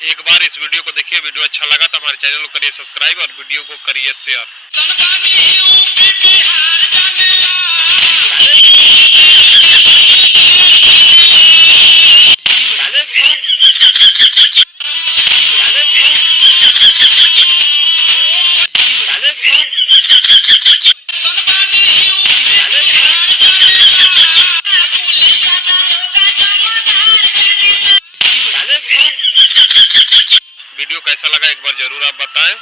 एक बार इस वीडियो को देखिए, वीडियो अच्छा लगा तो हमारे चैनल को करिए सब्सक्राइब और वीडियो को करिए शेयर। वीडियो कैसा लगा एक बार जरूर आप बताएं।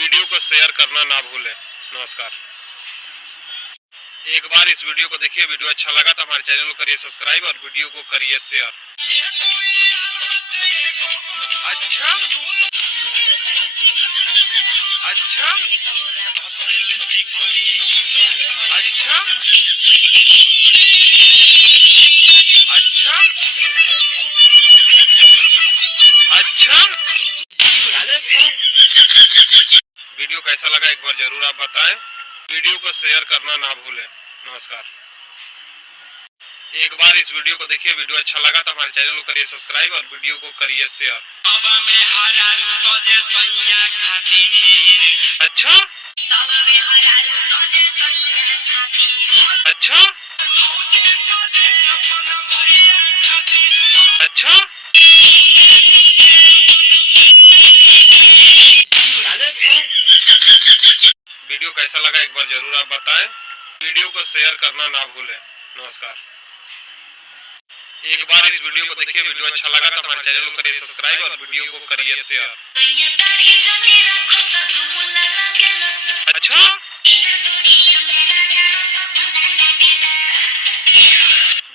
वीडियो को शेयर करना ना भूलें। नमस्कार। एक बार इस वीडियो को देखिए, वीडियो अच्छा लगा तो हमारे चैनल को करिए सब्सक्राइब और वीडियो को करिए शेयर। अच्छा अच्छा अच्छा अच्छा अच्छा। वीडियो कैसा लगा एक बार जरूर आप बताएं। वीडियो को शेयर करना ना भूलें। नमस्कार। एक बार इस वीडियो को देखिए, वीडियो अच्छा लगा तो हमारे चैनल को करिए सब्सक्राइब और वीडियो को करिए शेयर। अच्छा अच्छा अच्छा। वीडियो कैसा लगा एक बार जरूर आप बताएं। वीडियो को शेयर करना ना भूलें। नमस्कार। एक बार इस वीडियो को देखिए, वीडियो अच्छा लगा तो हमारे चैनल को करिए सब्सक्राइब और वीडियो को करिए शेयर। अच्छा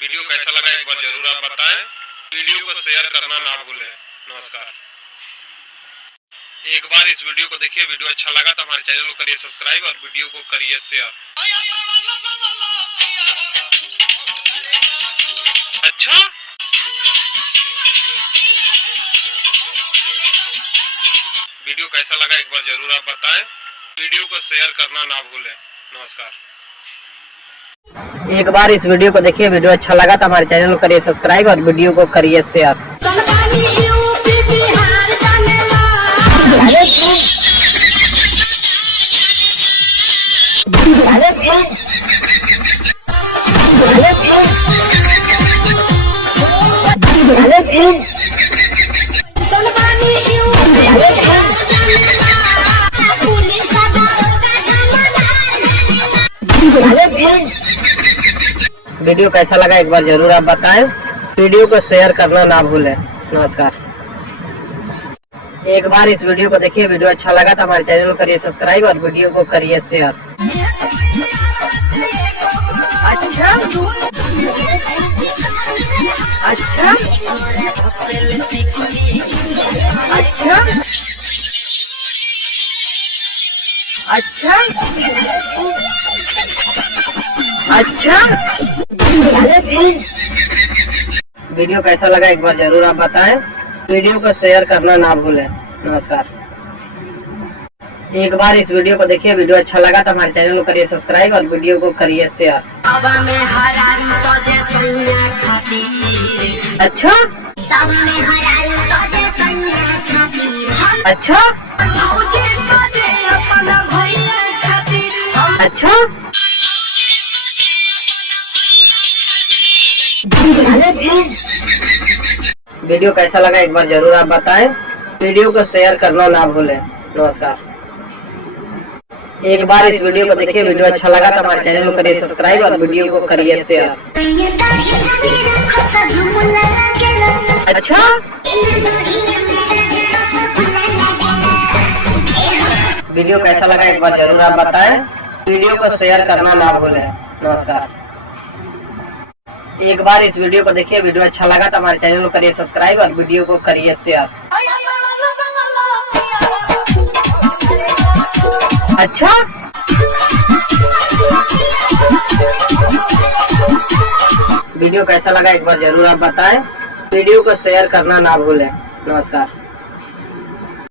वीडियो कैसा लगा एक बार जरूर आप बताएं। वीडियो को शेयर करना ना भूलें। नमस्कार। एक बार इस वीडियो को देखिए, वीडियो अच्छा लगा तो हमारे चैनल को करिए सब्सक्राइब और वीडियो को करिए शेयर। अच्छा वीडियो कैसा लगा एक बार जरूर आप बताएं। वीडियो को शेयर करना ना भूलें। नमस्कार। एक बार इस वीडियो को देखिए, वीडियो अच्छा लगा तो हमारे चैनल को करिए सब्सक्राइब और वीडियो को करिए शेयर। वीडियो कैसा लगा एक बार जरूर आप बताएं। वीडियो को शेयर करना ना भूलें। नमस्कार। एक बार इस वीडियो को देखिए, वीडियो अच्छा लगा तो हमारे चैनल को करिए सब्सक्राइब और वीडियो को करिए शेयर। अच्छा अच्छा अच्छा अच्छा अच्छा। वीडियो कैसा लगा एक बार जरूर आप बताएं। वीडियो को शेयर करना ना भूलें। नमस्कार। एक बार इस वीडियो को देखिए, वीडियो अच्छा लगा तो हमारे चैनल को करिए सब्सक्राइब और वीडियो को करिए शेयर। अच्छा अच्छा अच्छा। वीडियो कैसा लगा एक बार जरूर आप बताएं। वीडियो को शेयर करना ना भूलें। नमस्कार। एक बार इस वीडियो को देखिए, वीडियो अच्छा लगा तो हमारे चैनल को करिए सब्सक्राइब और वीडियो को करिए शेयर। अच्छा वीडियो कैसा लगा एक बार जरूर आप बताएं। वीडियो को शेयर करना ना भूलें। नमस्कार। एक बार इस वीडियो को देखिए, वीडियो अच्छा लगा तो हमारे चैनल को करिए सब्सक्राइब और वीडियो को करिए शेयर। अच्छा वीडियो कैसा लगा एक बार जरूर आप बताएं। वीडियो को शेयर करना ना भूलें। नमस्कार।